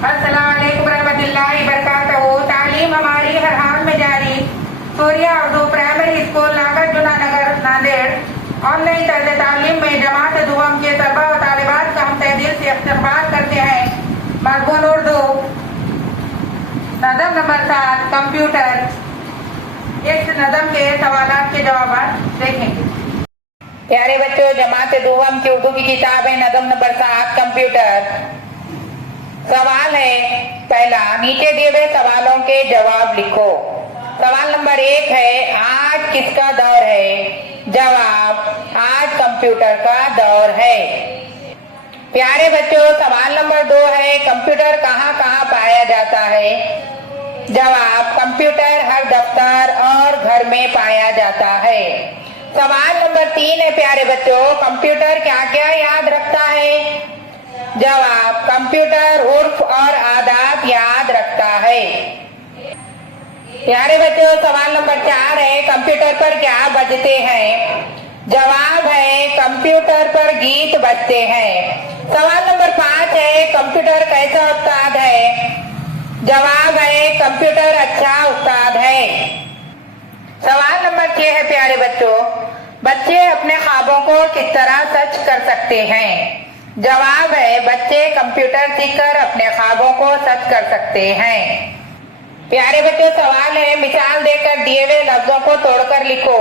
अस्सलाम वालेकुम रहमतुल्लाहि बरकातहू। तालीम हमारी हर हाल में जारी। सूर्या उर्दू प्राइमरी स्कूल नागार्जुना नगर नांदेड़। ऑनलाइन तर्ज तालीम में जमात दुआम के तलबा व तालिबात का हम तहे दिल से इस्तकबाल करते हैं। मज़मून उर्दू नज़म नंबर 7 कंप्यूटर। इस नज़म के सवालात के जवाब देखेंगे। प्यारे बच्चों, जमात दुआम की उर्दू की किताब है नज़म नंबर 7 कंप्यूटर। सवाल है पहला, नीचे दिए गए सवालों के जवाब लिखो। सवाल नंबर 1 है, आज किसका दौर है? जवाब, आज कंप्यूटर का दौर है। प्यारे बच्चों, सवाल नंबर 2 है, कंप्यूटर कहाँ कहाँ पाया जाता है? जवाब, कंप्यूटर हर दफ्तर और घर में पाया जाता है। सवाल नंबर 3 है प्यारे बच्चों, कंप्यूटर क्या क्या याद रखता है? जवाब, कंप्यूटर उर्फ और आदात याद रखता है। प्यारे बच्चों, सवाल नंबर 4 है, कंप्यूटर पर क्या बजते हैं? जवाब है, कंप्यूटर पर गीत बजते हैं। सवाल नंबर 5 है, कंप्यूटर कैसा उस्ताद है? जवाब है, कंप्यूटर अच्छा उस्ताद है। सवाल नंबर 6 है प्यारे बच्चों, बच्चे अपने ख्वाबों को किस तरह सच कर सकते हैं? जवाब है, बच्चे कंप्यूटर सीखकर अपने ख्वाबों को सच कर सकते हैं। प्यारे बच्चों, सवाल है, मिसाल देकर दिए हुए लफ्जों को तोड़कर लिखो।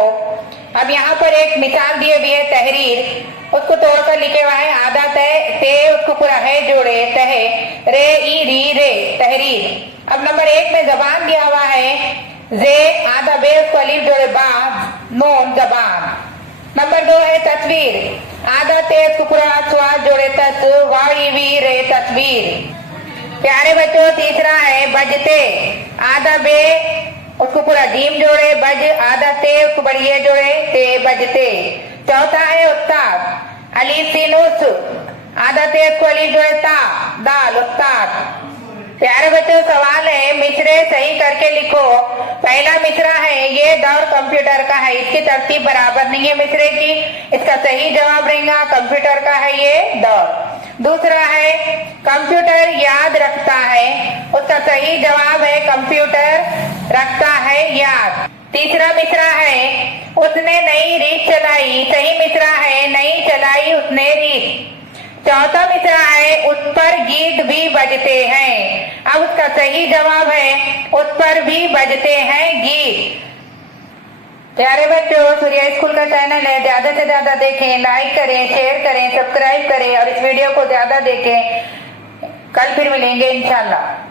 अब यहाँ पर एक मिसाल दिए हुई है तहरीर, उसको तोड़कर लिखे हुआ है आधा ते उसको पूरा है जोड़े तहे रे ई री रे तहरीर। अब नंबर 1 में जबान दिया हुआ है, जे आधा बे उसको अलीफ जोड़े बा नून जबान। नंबर 2 है तस्वीर, आधा ते उसको पूरा स्वाद जोड़े तस वाई वी रे तस्वीर। प्यारे बच्चों, तीसरा है बजते, आधा बे उसको पूरा जीम जोड़े बज, आधा ते उसको बढ़िए जोड़े ते बजते। चौथा है उस्ताद, अलीफ सीन उस, आधा ते उसको अलीफ जोड़े ता दाल उस्ताद। प्यारे बच्चों, सवाल है, मिसरे सही करके लिखो। पहला मिसरा है, ये दौर कंप्यूटर का है, इसकी तरतीब बराबर नहीं है मिसरे की, इसका सही जवाब रहेगा कंप्यूटर का है ये दौर। दूसरा है, कंप्यूटर याद रखता है, उसका सही जवाब है कंप्यूटर रखता है याद। तीसरा मिसरा है, उसने नई रीत चलाई, सही मिसरा है नहीं चलाई उसने रीत। चौथा मिसरा है, उस पर गीत भी बजते हैं, अब उसका सही जवाब है उस पर भी बजते हैं गीत। प्यारे बच्चों, सूर्या स्कूल का चैनल है, ज्यादा से ज्यादा देखें, लाइक करें, शेयर करें, सब्सक्राइब करें और इस वीडियो को ज्यादा देखें। कल फिर मिलेंगे इंशाल्लाह।